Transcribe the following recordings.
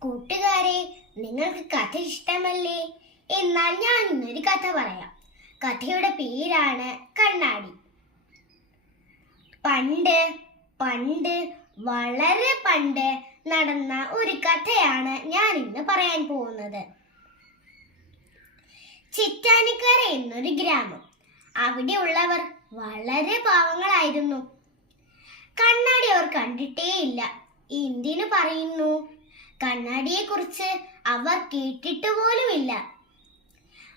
കൂട്ടുകാരെ നിങ്ങൾക്ക് കഥ ഇഷ്ടമല്ലേ? എന്നാൽ ഞാൻ ഇന്നൊരു കഥ പറയാം. കഥയുടെ പേരാണ് കണ്ണാടി. പണ്ട് പണ്ട് വളരെ പണ്ട് നടന്ന ഒരു കഥയാണ് ഞാൻ ഇന്ന് പറയാൻ പോകുന്നത്. ചിറ്റാനിക്കര എന്നൊരു ഗ്രാമം. അവിടെയുള്ളവർ വളരെ പാവങ്ങളായിരുന്നു. കണ്ണാടി അവർ കണ്ടിട്ടേയില്ല. എന്തിനു പറയുന്നു? കണ്ണാടിയെ കുറിച്ച് അവർ കേട്ടിട്ട് പോലുമില്ല.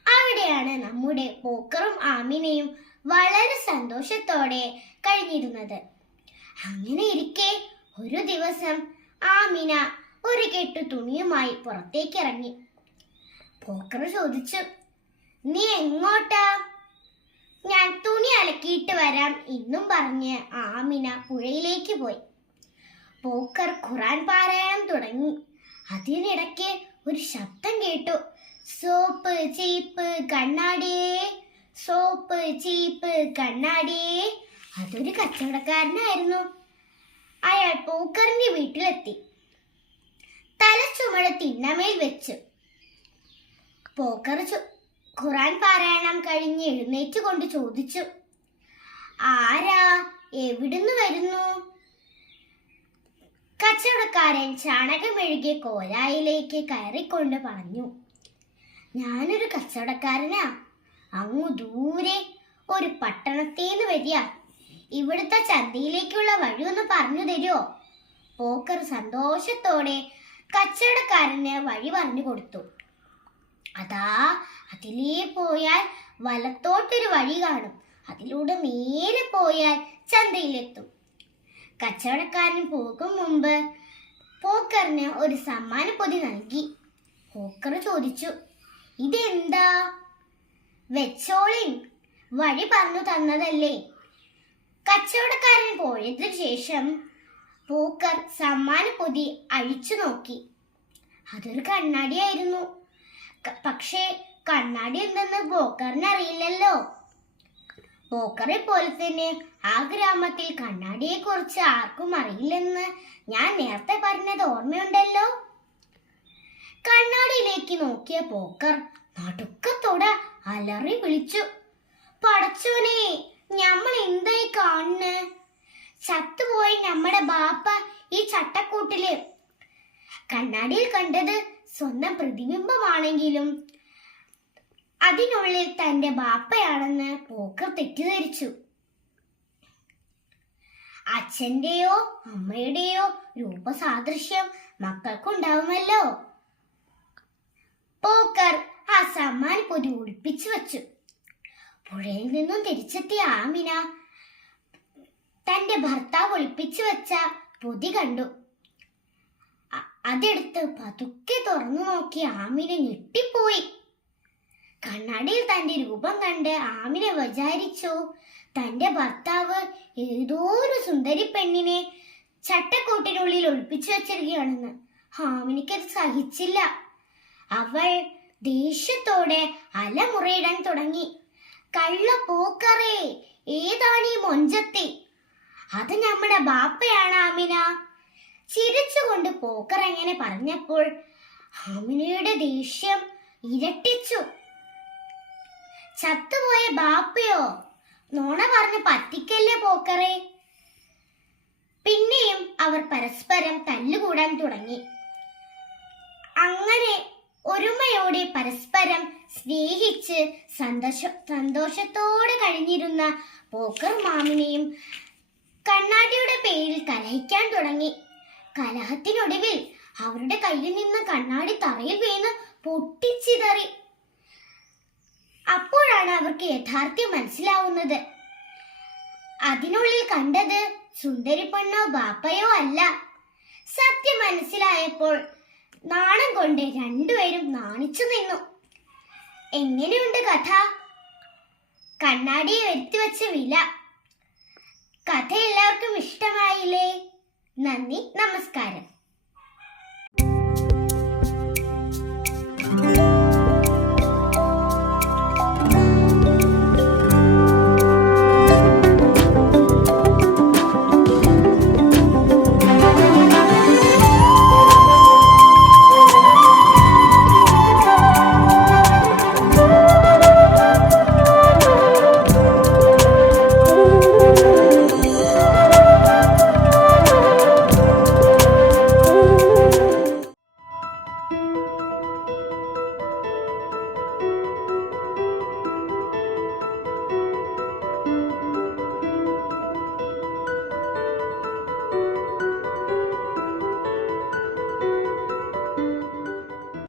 അവിടെയാണ് നമ്മുടെ പോക്കറും ആമിനയും വളരെ സന്തോഷത്തോടെ കഴിഞ്ഞിരുന്നത്. അങ്ങനെ ഇരിക്കെ ഒരു ദിവസം ആമിന ഒരു കെട്ടു തുണിയുമായി പുറത്തേക്ക് ഇറങ്ങി പോക്കർ ചോദിച്ചു നീ എങ്ങോട്ടാ? ഞാൻ തുണി അലക്കിയിട്ട് വരാം എന്നും പറഞ്ഞ് ആമിന പുഴയിലേക്ക് പോയി. പോക്കർ ഖുറാൻ പാരായണം തുടങ്ങി. അതിനിടയ്ക്ക് ഒരു ശബ്ദം കേട്ടു. സോപ്പ് ചീപ്പ് കണ്ണാടിയേ സോപ്പ് ചീപ്പ് കണ്ണാടിയേ അതൊരു കച്ചവടക്കാരനായിരുന്നു. അയാൾ പോക്കറിന്റെ വീട്ടിലെത്തി. തലച്ചുമട തിന്നമേൽ വെച്ചു. പോക്കർ ഖുറാൻ പാരായണം കഴിഞ്ഞ് എഴുന്നേറ്റ് കൊണ്ട് ചോദിച്ചു ആരാ? എവിടുന്ന് വരുന്നു? കച്ചവടക്കാരൻ ചാണകമെഴുകിയ കോലായിലേക്ക് കയറിക്കൊണ്ട് പറഞ്ഞു ഞാനൊരു കച്ചവടക്കാരനാ. അങ്ങു ദൂരെ ഒരു പട്ടണത്തേന്ന് വരിക. ഇവിടുത്തെ ചന്തയിലേക്കുള്ള വഴി ഒന്ന് പറഞ്ഞു തരുമോ പോക്കർ സന്തോഷത്തോടെ കച്ചവടക്കാരന് വഴി പറഞ്ഞു കൊടുത്തു. അതാ അതിലേ പോയാൽ വലത്തോട്ടൊരു വഴി കാണും. അതിലൂടെ നേരെ പോയാൽ ചന്തയിലെത്തും. കച്ചവടക്കാരൻ പോകും മുമ്പ് പോക്കറിന് ഒരു സമ്മാന പൊതി നൽകി. പോക്കർ ചോദിച്ചു ഇതെന്താ? വെച്ചോളിൻ വഴി പറഞ്ഞു തന്നതല്ലേ. കച്ചവടക്കാരൻ പോയതിനു ശേഷം പോക്കർ സമ്മാന പൊതി അഴിച്ചു നോക്കി. അതൊരു കണ്ണാടിയായിരുന്നു. പക്ഷേ കണ്ണാടി എന്തെന്ന് പോക്കറിന് അറിയില്ലല്ലോ പോക്കറെ പോലെ തന്നെ ആ ഗ്രാമത്തിൽ കണ്ണാടിയെ കുറിച്ച് ആർക്കും അറിയില്ലെന്ന് ഞാൻ നേരത്തെ പറഞ്ഞത് ഓർമ്മയുണ്ടല്ലോ? കണ്ണാടിയിലേക്ക് നോക്കിയ പോക്കർ നടുക്കത്തോടെ അലറി വിളിച്ചു. പടച്ചോനെ നമ്മൾ എന്തായി കാണുന്ന? ചത്തുപോയി നമ്മുടെ ബാപ്പ ഈ ചട്ടക്കൂട്ടിൽ. കണ്ണാടിയിൽ കണ്ടത് സ്വന്തം പ്രതിബിംബമാണെങ്കിലും അതിനുള്ളിൽ തന്റെ ബാപ്പയാണെന്ന് പോക്കർ തെറ്റിദ്ധരിച്ചു. അച്ഛന്റെയോ അമ്മയുടെയോ രൂപസാദൃശ്യം മക്കൾക്കുണ്ടാവുമല്ലോ. പോക്കർ ആ സമ്മാൻ പൊതി ഒളിപ്പിച്ചു വച്ചു. പുഴയിൽ നിന്നും തിരിച്ചെത്തിയ ആമിന തന്റെ ഭർത്താവ് ഒളിപ്പിച്ചു വെച്ച പൊതി കണ്ടു. അതെടുത്ത് പതുക്കെ തുറന്നു നോക്കി ആമിന ഞെട്ടിപ്പോയി. കണ്ണാടിയിൽ തന്റെ രൂപം കണ്ട് ആമിനെ വിചാരിച്ചു തന്റെ ഭർത്താവ് ഏതോ ഒരു സുന്ദരി പെണ്ണിനെ ചട്ടക്കൂട്ടിനുള്ളിൽ ഒളിപ്പിച്ചു വച്ചിരിക്കുകയാണെന്ന് ഹാമിനിക്കത് സഹിച്ചില്ല. അവൾ ദേഷ്യത്തോടെ അലമുറയിടാൻ തുടങ്ങി. കള്ള പോക്കറേ ഏതാണ് ഈ മൊഞ്ചത്തി? അത് നമ്മുടെ ബാപ്പയാണ് ആമിന ചിരിച്ചുകൊണ്ട് പോക്കർ എങ്ങനെ പറഞ്ഞപ്പോൾ ആമിനയുടെ ദേഷ്യം ഇരട്ടിച്ചു. ചത്തുപോയ ബാപ്പയോ? നോണ പറഞ്ഞ് പറ്റിക്കല്ലേ പോക്കറേ? പിന്നെയും അവർ പരസ്പരം തല്ലുകൂടാൻ തുടങ്ങി. അങ്ങനെ ഒരുമയോടെ പരസ്പരം സ്നേഹിച്ച് സന്തോഷ സന്തോഷത്തോടെ കഴിഞ്ഞിരുന്ന പോക്കർ മാമിനെയും കണ്ണാടിയുടെ പേരിൽ കലഹിക്കാൻ തുടങ്ങി. കലഹത്തിനൊടുവിൽ അവരുടെ കയ്യിൽ നിന്ന് കണ്ണാടി തറയിൽ വീണ് പൊട്ടിച്ചിതറി. അവർക്ക് യഥാർത്ഥ്യം മനസ്സിലാവുന്നത്. അതിനുള്ളിൽ കണ്ടത് സുന്ദരി പെണ്ണോ ബാപ്പയോ അല്ല. സത്യം മനസ്സിലായപ്പോൾ നാണം കൊണ്ട് രണ്ടുപേരും നാണിച്ചു നിന്നു. എങ്ങനെയുണ്ട് കഥ? കണ്ണാടിയെ വരുത്തിവെച്ച വില. കഥ എല്ലാവർക്കും ഇഷ്ടമായില്ലേ? നന്ദി നമസ്കാരം.